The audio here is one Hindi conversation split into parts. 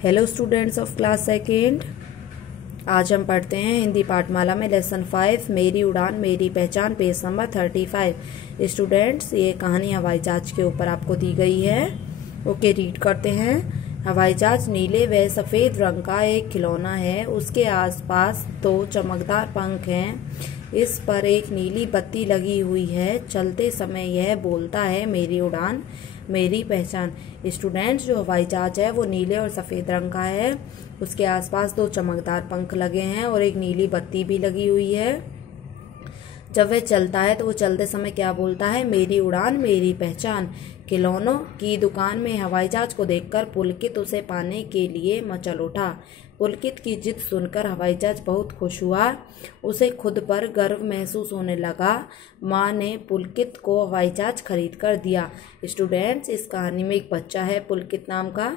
Hello students of class second. आज हम पढ़ते हैं हिंदी पाठमाला में लेसन 5 मेरी उड़ान मेरी पहचान, पेज नंबर 35। स्टूडेंट्स, ये कहानी हवाई जहाज के ऊपर आपको दी गई है। ओके, रीड करते हैं। हवाई जहाज नीले व सफ़ेद रंग का एक खिलौना है। उसके आसपास 2 चमकदार पंख हैं। इस पर एक नीली बत्ती लगी हुई है। चलते समय यह बोलता है, मेरी उड़ान मेरी पहचान। स्टूडेंट्स, जो हवाई जहाज है वो नीले और सफ़ेद रंग का है। उसके आसपास 2 चमकदार पंख लगे हैं और एक नीली बत्ती भी लगी हुई है। जब वह चलता है तो वो चलते समय क्या बोलता है, मेरी उड़ान मेरी पहचान। खिलौनों की दुकान में हवाई जहाज को देखकर पुलकित उसे पाने के लिए मचल उठा। पुलकित की जिद सुनकर हवाई जहाज बहुत खुश हुआ। उसे खुद पर गर्व महसूस होने लगा। माँ ने पुलकित को हवाई जहाज खरीद कर दिया। स्टूडेंट्स, इस कहानी में एक बच्चा है पुलकित नाम का।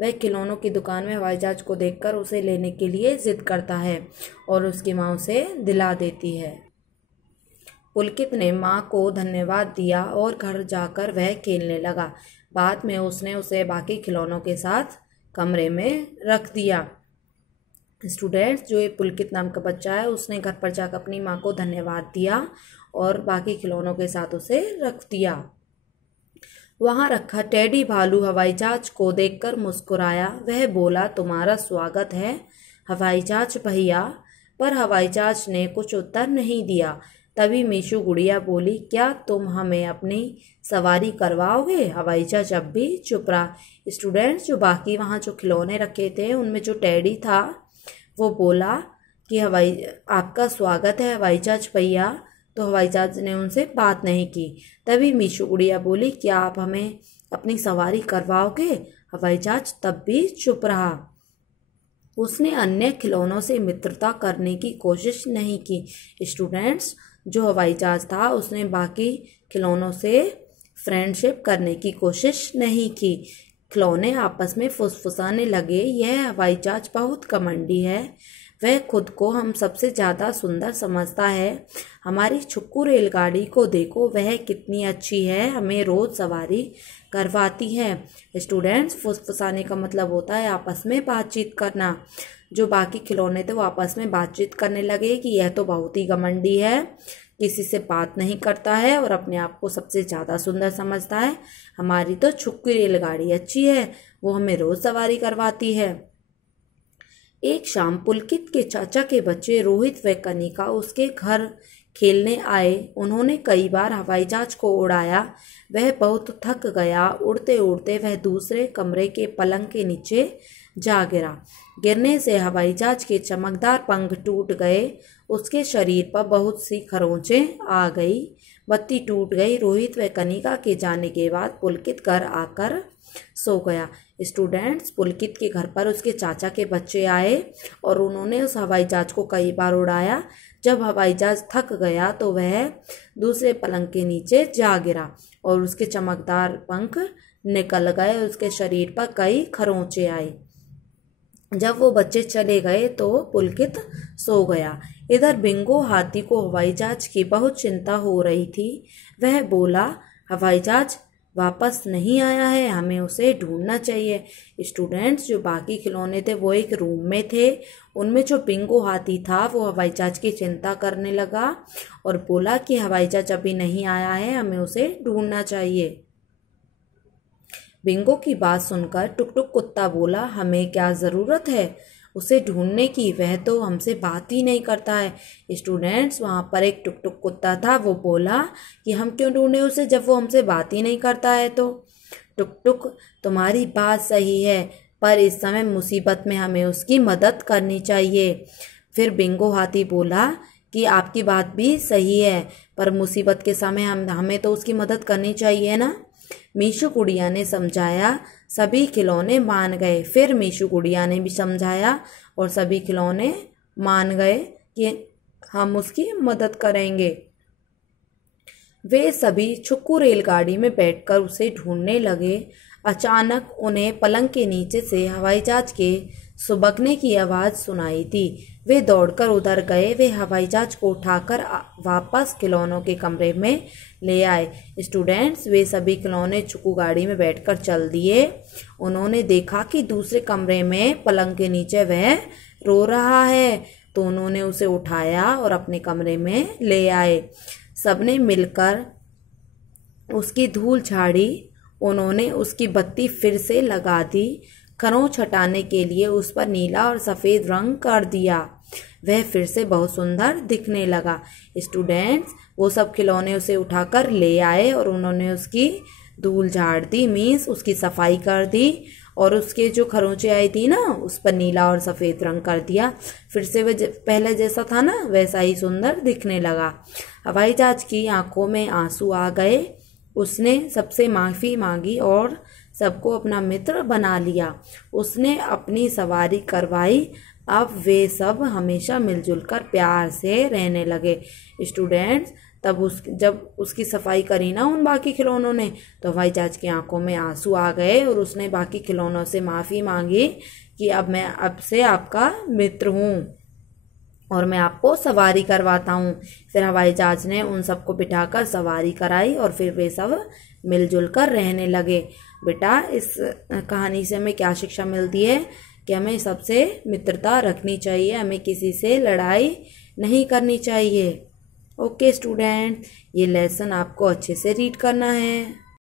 वह खिलौनों की दुकान में हवाई जहाज को देखकर उसे लेने के लिए जिद करता है और उसकी माँ उसे दिला देती है। पुलकित ने माँ को धन्यवाद दिया और घर जाकर वह खेलने लगा। बाद में उसने उसे बाकी खिलौनों के साथ कमरे में रख दिया। स्टूडेंट्स, जो ये पुलकित नाम का बच्चा है उसने घर पर जाकर अपनी माँ को धन्यवाद दिया और बाकी खिलौनों के साथ उसे रख दिया। वहाँ रखा टेडी भालू हवाई जहाज को देखकर मुस्कुराया। वह बोला, तुम्हारा स्वागत है हवाई जहाज भैया। पर हवाई जहाज ने कुछ उत्तर नहीं दिया। तभी मीशू गुड़िया बोली, क्या तुम हमें अपनी सवारी करवाओगे? हवाई जहाज अब भी चुप रहा। स्टूडेंट्स, जो बाकी वहाँ जो खिलौने रखे थे उनमें जो टेडी था वो बोला कि आपका स्वागत है हवाई जहाज भैया। तो हवाई जहाज ने उनसे बात नहीं की। तभी मीशू गुड़िया बोली, क्या आप हमें अपनी सवारी करवाओगे? हवाई जहाज तब भी चुप रहा। उसने अन्य खिलौनों से मित्रता करने की कोशिश नहीं की। स्टूडेंट्स, जो हवाई जहाज था उसने बाकी खिलौनों से फ्रेंडशिप करने की कोशिश नहीं की। खिलौने आपस में फुसफुसाने लगे, यह हवाई जहाज बहुत घमंडी है। वह खुद को हम सबसे ज़्यादा सुंदर समझता है। हमारी छुक्कू रेलगाड़ी को देखो, वह कितनी अच्छी है, हमें रोज़ सवारी करवाती है। स्टूडेंट्स, फुसफुसाने का मतलब होता है आपस में बातचीत करना। जो बाकी खिलौने थे वो आपस में बातचीत करने लगे कि यह तो बहुत ही घमंडी है, किसी से बात नहीं करता है और अपने आप को सबसे ज़्यादा सुंदर समझता है। हमारी तो छुक्की रेलगाड़ी अच्छी है, वो हमें रोज़ सवारी करवाती है। एक शाम पुलकित के चाचा के बच्चे रोहित व कनिका उसके घर खेलने आए। उन्होंने कई बार हवाई जहाज को उड़ाया। वह बहुत थक गया। उड़ते उड़ते वह दूसरे कमरे के पलंग के नीचे जा गिरा। गिरने से हवाई जहाज के चमकदार पंख टूट गए। उसके शरीर पर बहुत सी खरोंचें आ गई। बत्ती टूट गई। रोहित व कनिका के जाने के बाद पुलकित घर आकर सो गया। स्टूडेंट्स, पुलकित के घर पर उसके चाचा के बच्चे आए और उन्होंने उस हवाई जहाज को कई बार उड़ाया। जब हवाई जहाज थक गया तो वह दूसरे पलंग के नीचे जा गिरा और उसके चमकदार पंख निकल गए। उसके शरीर पर कई खरोंचे आई। जब वो बच्चे चले गए तो पुलकित सो गया। इधर बिंगो हाथी को हवाई जहाज की बहुत चिंता हो रही थी। वह बोला, हवाई जहाज वापस नहीं आया है, हमें उसे ढूंढना चाहिए। स्टूडेंट्स, जो बाकी खिलौने थे वो एक रूम में थे। उनमें जो बिंगो हाथी था वो हवाई जहाज की चिंता करने लगा और बोला कि हवाई जहाज अभी नहीं आया है, हमें उसे ढूंढना चाहिए। बिंगो की बात सुनकर टुक टुक कुत्ता बोला, हमें क्या ज़रूरत है उसे ढूंढने की, वह तो हमसे बात ही नहीं करता है। स्टूडेंट्स, वहाँ पर एक टुक टुक कुत्ता था। वो बोला कि हम क्यों ढूंढे उसे जब वो हमसे बात ही नहीं करता है। तो टुक टुक, तुम्हारी बात सही है, पर इस समय मुसीबत में हमें उसकी मदद करनी चाहिए। फिर बिंगो हाथी बोला कि आपकी बात भी सही है, पर मुसीबत के समय हमें तो उसकी मदद करनी चाहिए ना। मीशू गुड़िया ने समझाया। सभी खिलौने मान गए। फिर मीशू गुड़िया ने भी समझाया और सभी खिलौने मान गए कि हम उसकी मदद करेंगे। वे सभी छुक्कू रेलगाड़ी में बैठकर उसे ढूंढने लगे। अचानक उन्हें पलंग के नीचे से हवाई जहाज के सुबकने की आवाज़ सुनाई दी। वे दौड़कर उधर गए। वे हवाई जहाज को उठाकर वापस खिलौनों के कमरे में ले आए। स्टूडेंट्स, वे सभी खिलौने चुकू गाड़ी में बैठकर चल दिए। उन्होंने देखा कि दूसरे कमरे में पलंग के नीचे वह रो रहा है, तो उन्होंने उसे उठाया और अपने कमरे में ले आए। सबने मिलकर उसकी धूल झाड़ी। उन्होंने उसकी बत्ती फिर से लगा दी। खरोंच हटाने के लिए उस पर नीला और सफ़ेद रंग कर दिया। वह फिर से बहुत सुंदर दिखने लगा। स्टूडेंट्स, वो सब खिलौने उसे उठाकर ले आए और उन्होंने उसकी धूल झाड़ दी, मीन्स उसकी सफाई कर दी, और उसके जो खरोंचे आई थी ना, उस पर नीला और सफ़ेद रंग कर दिया। फिर से वह पहले जैसा था ना, वैसा ही सुंदर दिखने लगा। हवाई जहाज की आंखों में आंसू आ गए। उसने सबसे माफ़ी मांगी और सबको अपना मित्र बना लिया। उसने अपनी सवारी करवाई। अब वे सब हमेशा मिलजुल कर प्यार से रहने लगे। स्टूडेंट्स, जब उसकी सफाई करी ना उन बाकी खिलौनों ने, तो हवाई जहाज की आंखों में आंसू आ गए और उसने बाकी खिलौनों से माफ़ी मांगी कि अब मैं अब से आपका मित्र हूँ और मैं आपको सवारी करवाता हूँ। फिर हवाई जहाज ने उन सबको बिठाकर सवारी कराई और फिर वे सब मिलजुल कर रहने लगे। बेटा, इस कहानी से हमें क्या शिक्षा मिलती है कि हमें सबसे मित्रता रखनी चाहिए, हमें किसी से लड़ाई नहीं करनी चाहिए। ओके स्टूडेंट, ये लेसन आपको अच्छे से रीड करना है।